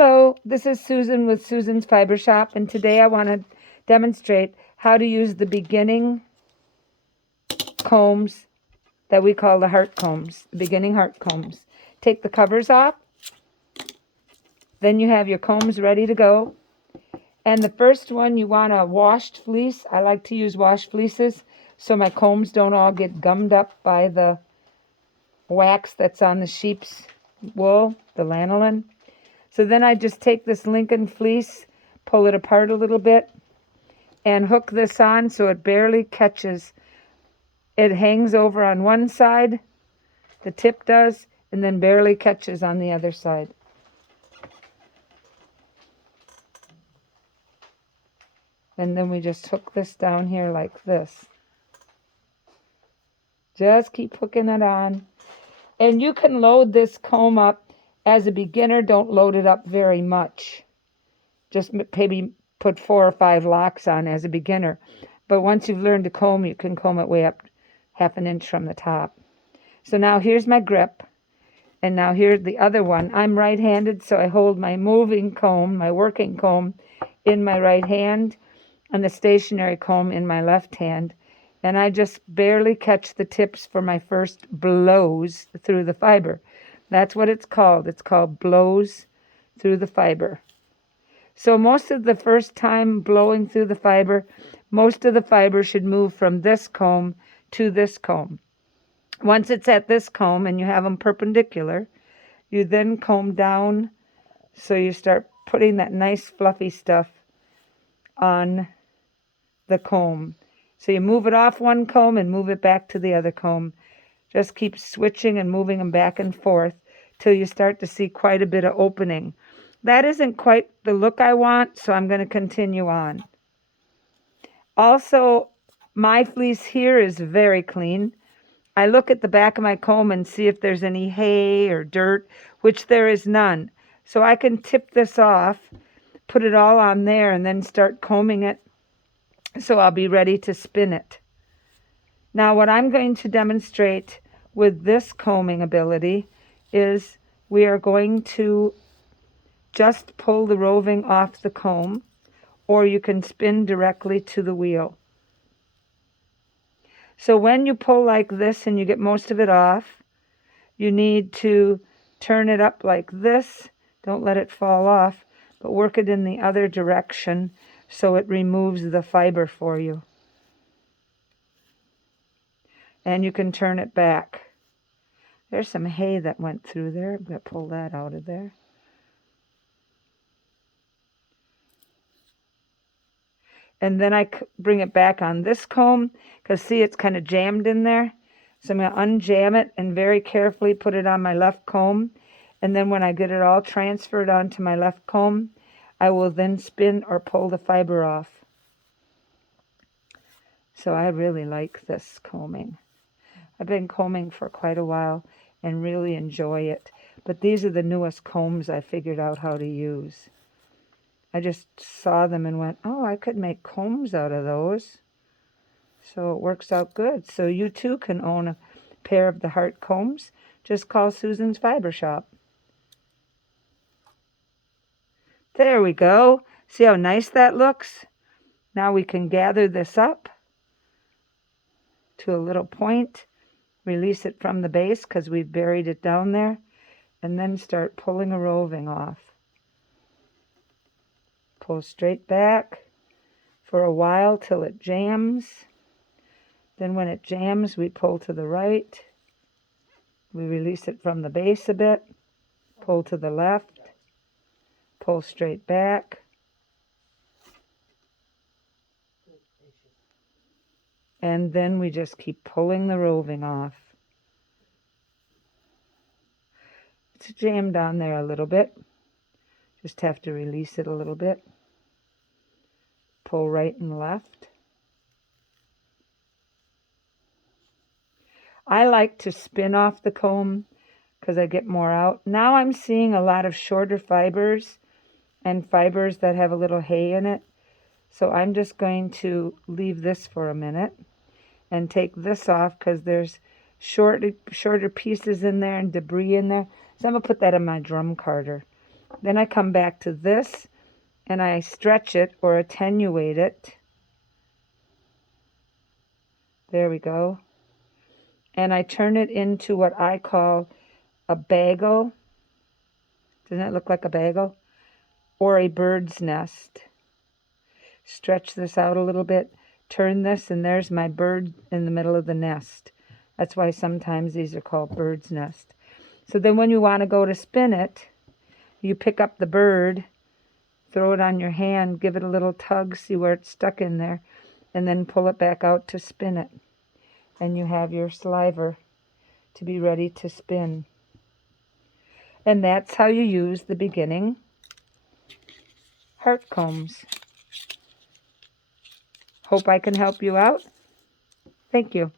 Hello, this is Susan with Susan's Fiber Shop, and today I want to demonstrate how to use the beginning combs that we call the heart combs, the beginning heart combs. Take the covers off, then you have your combs ready to go. And the first one, you want a washed fleece. I like to use washed fleeces so my combs don't all get gummed up by the wax that's on the sheep's wool, the lanolin. So then I just take this Lincoln fleece, pull it apart a little bit, and hook this on so it barely catches. It hangs over on one side, the tip does, and then barely catches on the other side. And then we just hook this down here like this. Just keep hooking it on. And you can load this comb up. As a beginner, don't load it up very much. Just maybe put 4 or 5 locks on as a beginner. But once you've learned to comb, you can comb it way up 1/2 inch from the top. So now here's my grip. And now here's the other one. I'm right-handed, so I hold my moving comb, my working comb, in my right hand and the stationary comb in my left hand. And I just barely catch the tips for my first blows through the fiber. That's what it's called. It's called blows through the fiber. So most of the first time blowing through the fiber, most of the fiber should move from this comb to this comb. Once it's at this comb and you have them perpendicular, you then comb down so you start putting that nice fluffy stuff on the comb. So you move it off one comb and move it back to the other comb. Just keep switching and moving them back and forth till you start to see quite a bit of opening. That isn't quite the look I want, so I'm going to continue on. Also, my fleece here is very clean. I look at the back of my comb and see if there's any hay or dirt, which there is none. So I can tip this off, put it all on there, and then start combing it so I'll be ready to spin it. Now what I'm going to demonstrate with this combing ability is we are going to just pull the roving off the comb, or you can spin directly to the wheel. So when you pull like this and you get most of it off, you need to turn it up like this. Don't let it fall off, but work it in the other direction so it removes the fiber for you. And you can turn it back. There's some hay that went through there. I'm going to pull that out of there. And then I bring it back on this comb, because see, it's kind of jammed in there. So I'm going to unjam it and very carefully put it on my left comb. And then when I get it all transferred onto my left comb, I will then spin or pull the fiber off. So I really like this combing. I've been combing for quite a while and really enjoy it. But these are the newest combs I figured out how to use. I just saw them and went, oh, I could make combs out of those. So it works out good. So you too can own a pair of the heart combs. Just call Susan's Fiber Shop. There we go. See how nice that looks? Now we can gather this up to a little point. Release it from the base because we've buried it down there, and then start pulling a roving off. Pull straight back for a while till it jams. Then when it jams, we pull to the right. We release it from the base a bit. Pull to the left. Pull straight back. And then we just keep pulling the roving off. It's jammed on there a little bit. Just have to release it a little bit. Pull right and left. I like to spin off the comb because I get more out. Now I'm seeing a lot of shorter fibers and fibers that have a little hay in it. So I'm just going to leave this for a minute and take this off because there's shorter pieces in there and debris in there. So I'm going to put that in my drum carder. Then I come back to this and I stretch it or attenuate it. There we go. And I turn it into what I call a bagel. Doesn't it look like a bagel? Or a bird's nest. Stretch this out a little bit, turn this, and there's my bird in the middle of the nest. That's why sometimes these are called bird's nest. So then when you want to go to spin it, you pick up the bird, throw it on your hand, give it a little tug, see where it's stuck in there, and then pull it back out to spin it. And you have your sliver to be ready to spin. And that's how you use the beginning heart combs. Hope I can help you out. Thank you.